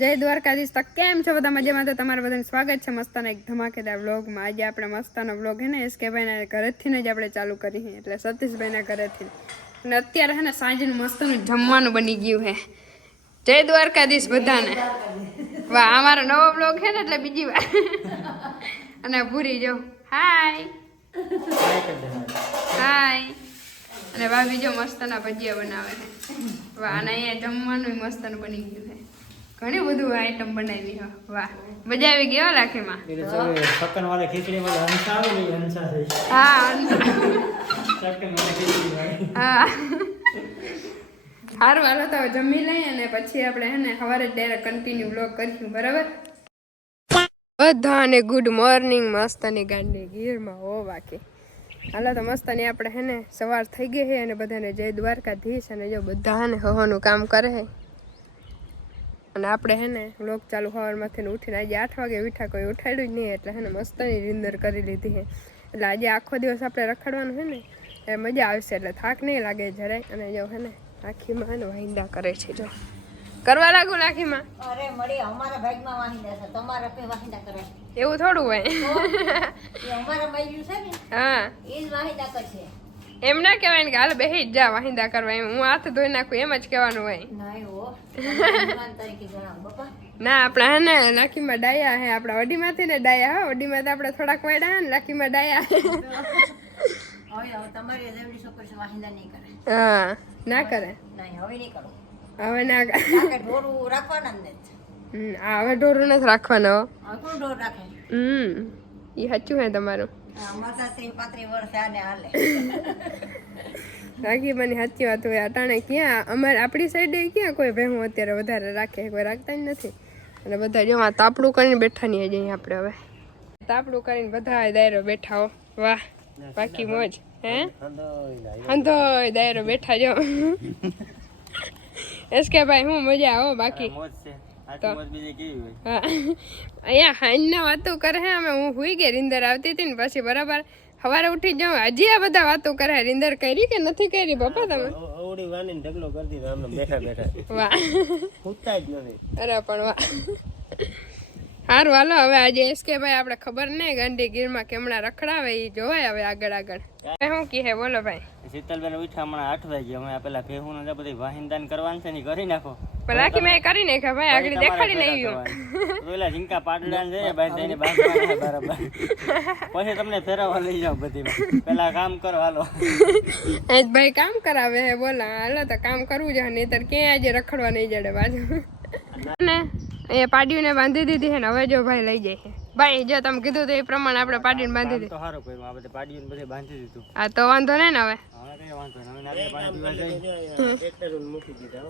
જય દ્વારકાધીશ. તો કેમ છો બધા મજામાં? તો તમારે બધાને સ્વાગત છે મસ્તાના એક ધમાકેદાર વ્લોગમાં. આજે આપણે મસ્તાનો વ્લોગ હે ને, એસકેભાઈના ઘરેથી જ આપણે ચાલુ કરી છે એટલે સતીશભાઈના ઘરેથી અને અત્યારે હે ને, સાંજનું મસ્તનું જમવાનું બની ગયું હે. જય દ્વારકાધીશ બધાને. વાહ, અમારો નવો વ્લોગ છે ને, એટલે બીજી વાર. અને ભૂરી જો. હાય. હાય. અને ભાભી જો મસ્તના ભજીયા બનાવે છે વાહ, અને અહીંયા જમવાનું મસ્તનું બની ગયું છે ઘણી બધું આઈટમ બનાવી હો વાહ. મજા આવી ગઈ હો લાખીમાં. સકન વાળા ખીચડી વાળા હંસા આવે ને હંસા થઈ હા સકન વાળા ખીચડી વાળી. હા. સારું હાલો તો જમી લઈએ અને પછી આપણે હે ને સવારે ડાયરેક્ટ કન્ટિન્યુ બ્લોગ કરીશું બરાબર? બધાને ગુડ મોર્નિંગ મસ્તની ગાંડી ગીરમાં હો બાકી હાલો તો મસ્તની આપણે હે ને સવાર થઈ ગઈ છે અને બધાને જય દ્વારકાધીશ અને જો બધા ને હવાનું કામ કરે છે. અને આપણે હે ને લોક ચાલુ સવારમાંથી ઉઠીને આજે આઠ વાગે ઉઠ્યા કોઈ ઉઠાડ્યું જ નહીં એટલે હે ને મસ્તની રીંદર કરી લીધી છે એટલે આજે આખો દિવસ આપણે રખડવાનું છે ને એ મજા આવશે એટલે થાક નહીં લાગે જરાય. અને જો હે ને આખીમાં હે ને વાહિંદા કરે છે જો. કરવા લાગુ લાખીમાં? અરે મળી અમારા ભાગમાં વાહિંદા છે તમારા પે વાહિંદા કરે એવું થોડું હોય. એ અમારા મળ્યું છે ને હા. એ જ વાહિંદા કરશે. એમ ના કહેવાય ને કે હાલ બેહી જ જા વાહિંદા કરવા એમ. હું હાથ ધોઈ નાખું એમ જ કહેવાનું હોય. ના ના આપણા હે ને લાખીમાં ડાયા હે આપણા વડીમાંથી ને ડાયા હા વડીમાં તો આપણે થોડાક વાયડા હે ને લાખીમાં ડાયા હા. ના કરે. હવે ના હવે ઢોરું નથી રાખવાનો હમ એ સાચું હે તમારું. રાખી બની સાચી વાત હોય અટાણે ક્યાં? અમારે આપણી સાઈડે ક્યાં કોઈ ભેહું અત્યારે વધારે રાખે? કોઈ રાખતા જ નથી. અને બધા જો આ તાપડું કરીને બેઠા નહીં જઈએ આપણે હવે. તાપડું કરીને બધા દાયરો બેઠા હો. વાહ બાકી મોજ હે? અંધો દાયરો બેઠા જો. એસ કે ભાઈ હું મજા આવો બાકી? અહીંયા હાઈના વાતો કરે અમે હું હુઈ ગઈ રીંદર આવતી હતી ને પછી બરાબર સવારે ઉઠી જાઉં હજી આ બધા વાતો કરે રીંદર કરી કે નથી કરી પપ્પા તમે? ઓડી વાણીને ઢગલો કરી દીધો આમને બેઠા બેઠા. વાહ. ઉઠતા જ નથી. અરે પણ વાહ. સારું હાલો હવે આજે એસકે ભાઈ આપણે ખબર નહીં ગાંધી ગીરમાં કેમણા રખડાવે એ જોવાય હવે આગળ આગળ. શું કહે બોલો ભાઈ. શીતલબેન ઉઠા હમણાં આઠ વાગે અમે પેલા ભેહું બધી વાહિંદાન કરવાનું છે ને કરી નાખો. પણ રાખી મેં કરી નાખ્યા ભાઈ આગળ દેખાડી નહીં પેલા ઝીંકા પાટડા છે ભાઈ જઈને બરાબર. પછી તમને ફેરવવા લઈ જાઓ બધી પેલા કામ કરો હાલો. આજ ભાઈ કામ કરાવે હે બોલા હાલો તો કામ કરવું છે નહીતર ક્યાં આજે રખડવા નહીં જડે બાજુ ને અહીંયા પાડીઓને બાંધી દીધી છે ને હવે જો ભાઈ લઈ જાય ભાઈ જો તમે કીધું તો એ પ્રમાણે આપણે પાડીને બાંધી દીધી. સારું કોઈ આ બધે પાડીને બધે બાંધી દીધું. આ તો વાંધો નહીં ને હવે. હવે કઈ વાંધો નહીં હવે નારિયેળ પાણી પીવા ટ્રેક્ટર મૂકી દીધા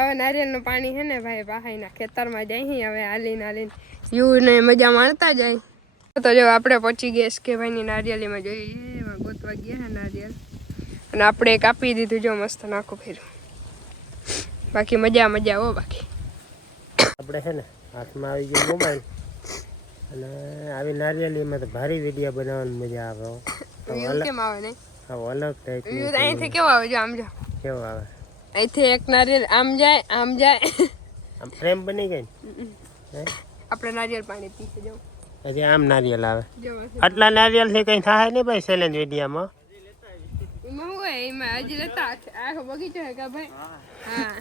હવે નારિયેળનું પાણી છે ને ભાઈ ભાઈના ખેતરમાં જાય હવે હાલીને હાલીને. યુને મજા માણતા જાય. તો જો આપણે પહોંચી ગયા કે ભાઈની નારિયેળીમાં જોઈએ. એમાં ગોતવા ગયા છે નારિયેળ. અને આપણે કાપી દીધું જો મસ્ત નાખું ફેરું. બાકી મજા મજા હો બાકી. આપણે છે ને હાથમાં આવી ગયો મોબાઈલ અને આવી નારિયેળીમાં તો ભારી વીડિયો બનાવવાની મજા આવે કેમ આવે નહીં? આવો અલગ થાય વ્યૂ અહીંથી કેવો આવે જો આમ જો. કેવો આવે? અહીંથી એક નારિયેળ આમ જાય આમ જાય. આમ ફ્રેમ બની ગઈ ને? આપણે નારિયેળ પાણી પીશે જો. હજી આમ નારિયેલ આવે. આટલા નારિયેલથી કઈ થાય નહીં ભાઈ સેલેન્જ વિડીયામાં એમાં શું હોય? એમાં હજી લેતા આખો બગીચો હે કા ભાઈ? હા.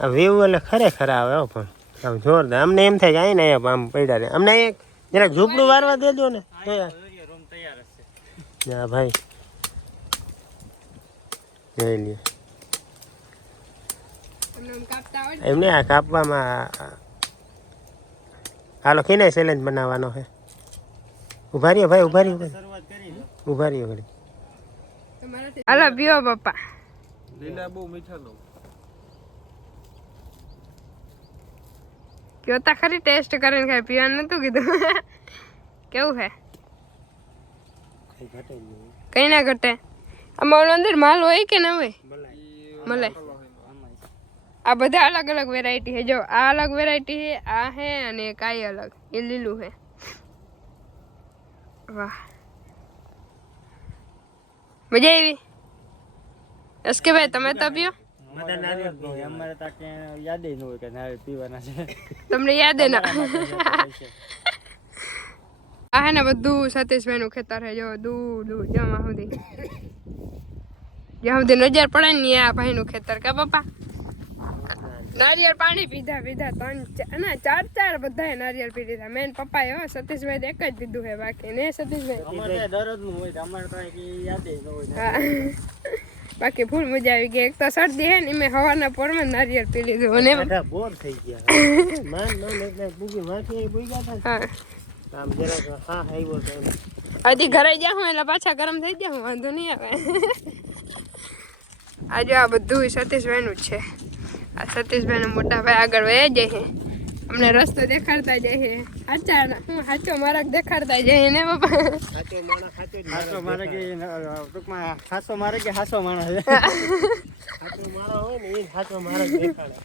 આ વ્યૂ એટલે ખરેખર આવે હો પણ. આમ જોરદાર. અમને એમ થાય કે અહીં ને આમ પડ્યા રહે. અમને એક જરાક ઝૂંપડું વારવા દેજો ને. તો હા ભાઈ. જોઈ તમને આમ કાપતા આવડે એમને આ કાપવામાં હાલો ખીને ચેલેન્જ બનાવવાનો છે? ઊભા રહ્યો ભાઈ ઊભા રહ્યો ઊભા રહ્યો ઘડી. હાલો પીઓ પપ્પા. કયો તા ખરી ટેસ્ટ કરીને ખાય પીવાનું નતું કીધું. કેવું છે? કઈ ના ઘટે? ઓલો અંદર માલ હોય કે ના હોય? મળે. આ બધા અલગ અલગ વેરાયટી છે. જો આ અલગ વેરાયટી છે, આ હે અને કાઈ અલગ. એ લીલું છે. વાહ. મજા આવી? એસકે ભાઈ તમે તો છે તમને યાદ ને આ હે ને બધું સતીશભાઈ નું ખેતર હે જો દૂર દૂર જમા સુધી જ્યાં નજર પડે ને આ ભાઈ નું ખેતર. કે પપ્પા? નારિયેળ પાણી પીધા પીધા. ત્રણ ચાર ના ચાર ચાર બધાએ નારિયેળ પી લીધા. મેન પપ્પા હો સતીશભાઈ એક જ પીધું હે બાકી. ને સતીશભાઈ? અમારે તો નું હોય અમારે તો યાદ જ હોય. બાકી ફૂલ મજા આવી ગઈ. એક તો શરદી હે ને મેં હવાના પોરમાં નારિયેળ પી લીધું. અને બધા બોર થઈ ગયા માન માન એટલે પૂગી વાંચી પૂગી ગયા હતા હા. આમ જરાક હા આવ્યો તો. હજી ઘરે જાઉં એટલે પાછા ગરમ થઈ જાઉં વાંધો નહીં આવે. આજે આ બધું સતીશભાઈનું જ છે. આ સતીશભાઈનો મોટા ભાઈ આગળ વહી જાય છે. અમને રસ્તો દેખાડતા જાય છે. સાચા હું સાચો માર્ગ દેખાડતા જાય ને બાપા સાચો માણસ હાસો મારે કે ટૂંકમાં હાસો મારે કે હાસો માણસ છે? સાચો હોય ને એ જ સાચો દેખાડે.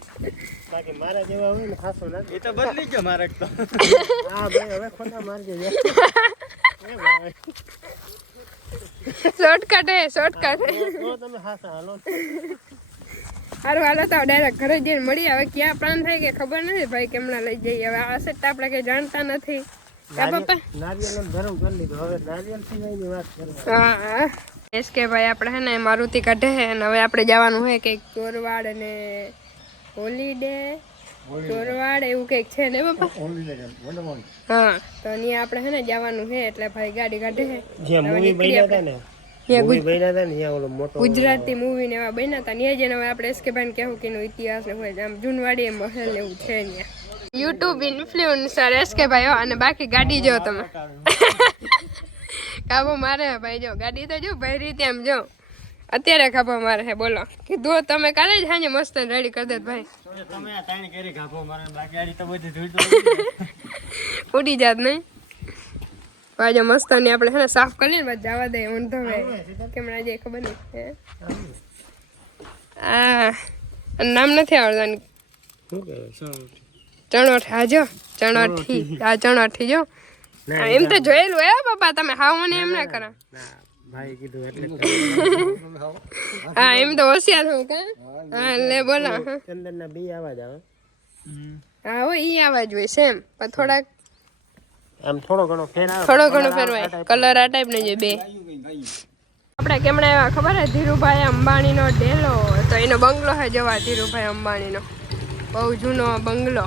બાકી મારા જેવા હોય ને સાચો નથી. એ તો બદલી ગયો મારે તો. હા ભાઈ હવે ખોટા મારજો એ શોર્ટકટ હે શોર્ટકટ તમે હાસા હાલો. સારું હાલો તો ડાયરેક્ટ ઘરે જઈને મળીએ. હવે ક્યાં પ્લાન થાય કે ખબર નથી ભાઈ કેમના લઈ જઈએ. હવે આ સેટ આપણે કઈ જાણતા નથી. પપ્પા? હા એસ કે ભાઈ આપણે હે ને મારુતિ કાઢે છે અને હવે આપણે જવાનું હોય કંઈક ચોરવાડ અને હોલીડે ચોરવાડ એવું કંઈક છે ને બાપા હા તો અહીંયા આપણે હે ને જવાનું છે એટલે ભાઈ ગાડી કાઢે છે ને ને ગુજરાતી મૂવી ને એવા બન્યા હતા ત્યાં જઈને હવે આપણે એસકે ભાઈ કેવું કે એનો ઇતિહાસ ને હોય આમ જૂનવાડી મહેલ ને એવું છે ત્યાં. યુટ્યુબ ઇન્ફ્લુઅન્સર એસકે ભાઈ અને બાકી ગાડી જો તમે. કાબો મારે હે ભાઈ જો ગાડી તો જો ભાઈ રીતે આમ જો. અત્યારે ખાબો મારે હે બોલો. કીધું તમે કાલે જ હાજે મસ્ત રેડી કરી દે ભાઈ. તમે આ તાણી કરી ઘાપો મારે બાકી આડી તો બધી ઉડી જાત નહીં? ભાઈ જો મસ્ત ને આપણે છે ને સાફ કરીએ ને જવા દે હું ભાઈ કેમણા જે ખબર નહીં. હે? આ નામ નથી આવડતા? ચણોઠ હા જો ચણોઠી આ ચણોઠી જો. ના, એમ તો જોયેલું હે પપ્પા તમે હાવ મને એમ ના કરો. ના. હા એમ તો હોશિયાર હું કે? હા લે બોલા હા. ચંદનના બી આવાજ આવે. હા હોય ઈ આવાજ હોય સેમ પણ થોડાક આમ થોડો ઘણો ફેર આવે. થોડો ઘણો ફેરવાય. કલર આ ટાઈપ ને જે બે. આપણે કેમણે આવ્યા ખબર હે ધીરુભાઈ અંબાણીનો ડેલો તો એનો બંગલો હે જવા ધીરુભાઈ અંબાણીનો. બહુ જૂનો બંગલો.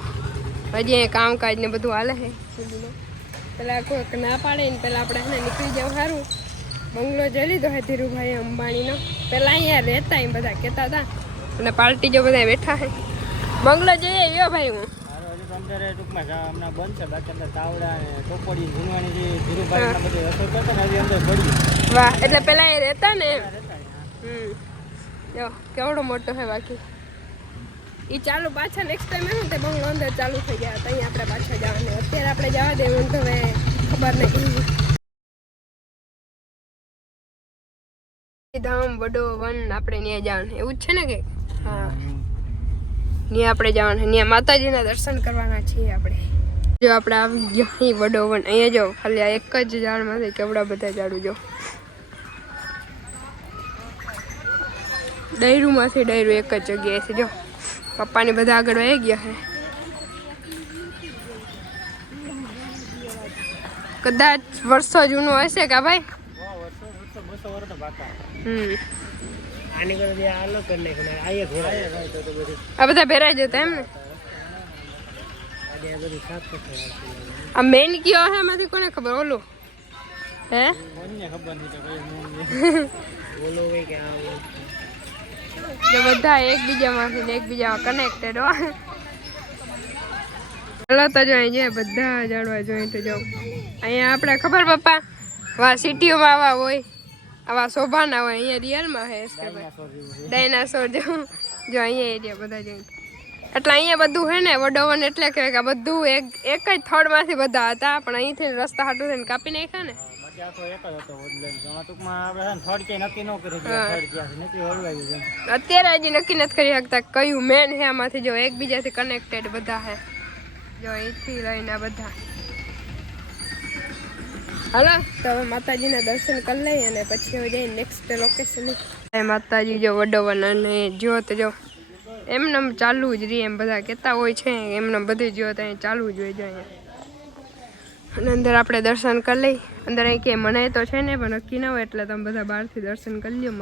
હજી એ કામકાજ ને બધું હાલે છે પેલા કોઈક ના પાડે ને પેલા આપણે એને નીકળી જવું સારું બંગલો જઈ લીધો હે ધીરુભાઈ અંબાણીનો. પેલા અહીંયા રહેતા એમ બધા કહેતા હતા. અને પાર્ટી જો બધા બેઠા હે. બંગલો જઈએ ગયો ભાઈ હું. એ ટૂંકમાં હમણાં બંધ છે. બાકી અંદર તાવડા અને ટોપડી ઝીણવાની જે ધીરુભાઈ બધી રસોઈ કરતા ને હજી અંદર પડી. વાહ એટલે પેલા એ રહેતા ને? હમ. જો કેવડો મોટો છે બાકી. ઈ ચાલુ પાછા નેક્સ્ટ ટાઈમ એનું તે બંગલો અંદર ચાલુ થઈ ગયા. તો અહીંયા આપણે પાછા જવાનું. અત્યારે આપણે જવા દેવું તો હવે ખબર નહીં. ધામ વડો વન આપણે ત્યાં જવાનું. એવું જ છે ને કે હા. ત્યાં આપણે જવાના ત્યાં માતાજીના દર્શન કરવાના છીએ આપણે. જો આપણે આવી ગયા અહીં વડો વન અહીંયા જો ખાલી આ એક જ ઝાડમાંથી કેવડા બધા ઝાડું જો. ડાયરુમાંથી ડાયરું એક જ જગ્યાએ છે જો. પપ્પાને બધા આગળ વહી ગયા છે. કદાચ વર્ષો જૂનું હશે કા ભાઈ? હમ. આ બધી આ બધા ભેરાઈ જતા એમ ને? આ મેન કયો હે? એમાંથી કોને ખબર? ઓલું. હે? કોઈને ખબર નહીં તો કઈ ઓલો હોય કે આ જો બધા એકબીજામાંથી ને એકબીજામાં કનેક્ટેડ હોય ચાલો તો જો અહીં જે બધા જાડવા જોઈએ તો જો. અહીંયા આપણે ખબર પપ્પા? વા સિટીઓમાં આવા હોય. આવા શોભાના હોય અહીંયા રિયલમાં હે ડાયનાસોર જો જો અહીંયા એરિયા બધા જોઈ. એટલે અહીંયા બધું હે ને વડોવન એટલે કે આ બધું એક એક જ થળમાંથી બધા હતા પણ અહીંથી રસ્તા હાટું થઈને કાપી નાખ્યા ને. અત્યારે હજી નક્કી નથી કરી શકતા કયું મેન હે આમાંથી જો એકબીજાથી કનેક્ટેડ બધા હે. જો અહીંથી લઈને બધા. હાલો તો હવે માતાજીના દર્શન કરી લઈએ અને પછી હવે જઈએ નેક્સ્ટ લોકેશન માતાજી જો વડોવન અને જો તો જો એમને ચાલુ જ રહી એમ બધા કહેતા હોય છે એમને બધી જ્યોત તો અહીં ચાલુ જ હોય છે અહીંયા. અને અંદર આપણે દર્શન કરી લઈ અંદર અહીં કે મને તો છે ને પણ નક્કી ના હોય એટલે તમે બધા બહારથી દર્શન કરી લ્યો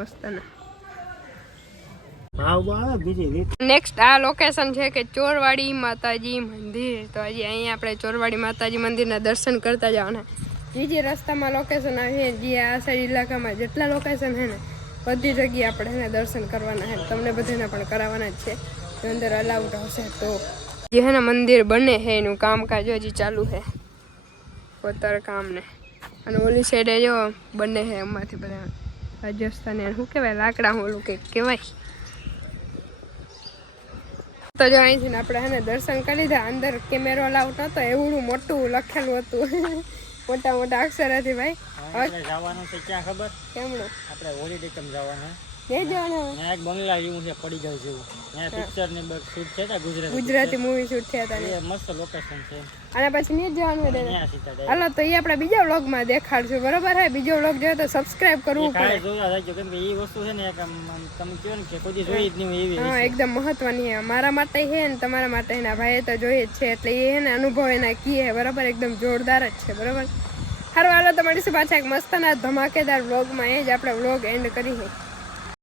રીત? નેક્સ્ટ આ લોકેશન છે કે ચોરવાડી માતાજી મંદિર. તો હજી અહીંયા આપણે ચોરવાડી માતાજી મંદિરના દર્શન કરતા જવાના. જે જે રસ્તામાં લોકેશન આવીએ જે આ સાઈડ ઇલાકામાં જેટલા લોકેશન છે ને, બધી જગ્યાએ આપણે એને દર્શન કરવાના છે તમને બધાને પણ કરાવવાના જ છે. અંદર અલાઉડ હશે તો. જે હે મંદિર બને છે એનું કામકાજ હજી ચાલુ છે કોતર કામને. અને ઓલી સાઈડે જો બને છે એમાંથી બધા રાજસ્થાન શું કહેવાય? લાકડા ઓલું કંઈક કહેવાય. તો જો અહીંથી આપણે હે ને દર્શન કરી દીધા અંદર કેમેરો લાવતો હતો એવડું મોટું લખેલું હતું. મોટા મોટા અક્ષરથી ભાઈ. આપણે જવાનું છે ક્યાં ખબર? કેમનું? આપણે હોલિડે કેમ જવાનું? બે જવાનું. એક બંગલા જેવું છે પડી જાય જેવું ત્યાં પિક્ચર ને શૂટ છે ને ગુજરાતી ગુજરાતી મૂવી શૂટ થયા હતા એ મસ્ત લોકેશન છે અને પછી નહીં જવાનું હોય હાલો તો એ આપણે બીજા વ્લોગમાં દેખાડશું બરોબર હે? બીજો વ્લોગ જોયો તો સબસ્ક્રાઇબ કરવું પડે. હા એકદમ મહત્વની છે. મારા માટે છે ને તમારા માટે એના ભાઈ તો જોઈએ જ છે. એટલે એ ને અનુભવ એના કી છે બરોબર? એકદમ જોરદાર જ છે બરોબર? સારું હાલો તો મળીશું પાછા એક મસ્તના ધમાકેદાર વ્લોગમાં. એ જ આપણે વ્લોગ એન્ડ કરી છે